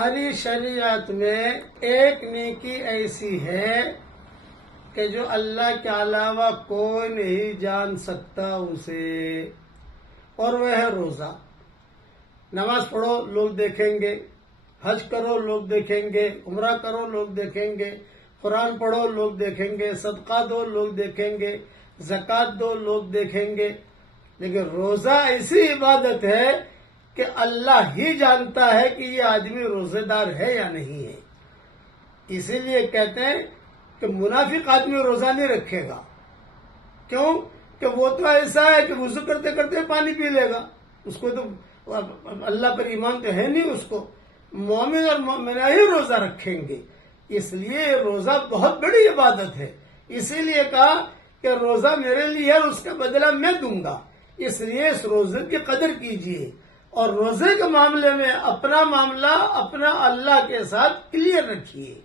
ہماری شریعت میں ایک نیکی ایسی ہے کہ جو اللہ کے علاوہ کوئی نہیں جان سکتا اسے، اور وہ ہے روزہ۔ نماز پڑھو لوگ دیکھیں گے، حج کرو لوگ دیکھیں گے، عمرہ کرو لوگ دیکھیں گے، قرآن پڑھو لوگ دیکھیں گے، صدقہ دو لوگ دیکھیں گے، زکوٰۃ دو لوگ دیکھیں گے۔ لیکن روزہ ایسی عبادت ہے کہ اللہ ہی جانتا ہے کہ یہ آدمی روزے دار ہے یا نہیں ہے۔ اسی لیے کہتے ہیں کہ منافق آدمی روزہ نہیں رکھے گا۔ کیوں؟ کہ وہ تو ایسا ہے کہ وضو کرتے کرتے پانی پی لے گا، اس کو تو اللہ پر ایمان تو ہے نہیں اس کو۔ مومن اور مومنہ ہی روزہ رکھیں گے۔ اس لیے روزہ بہت بڑی عبادت ہے۔ اسی لیے کہا کہ روزہ میرے لیے ہے، اس کا بدلہ میں دوں گا۔ اس لیے اس روزے کی قدر کیجیے، اور روزے کے معاملے میں اپنا معاملہ اپنا اللہ کے ساتھ کلیئر رکھیے۔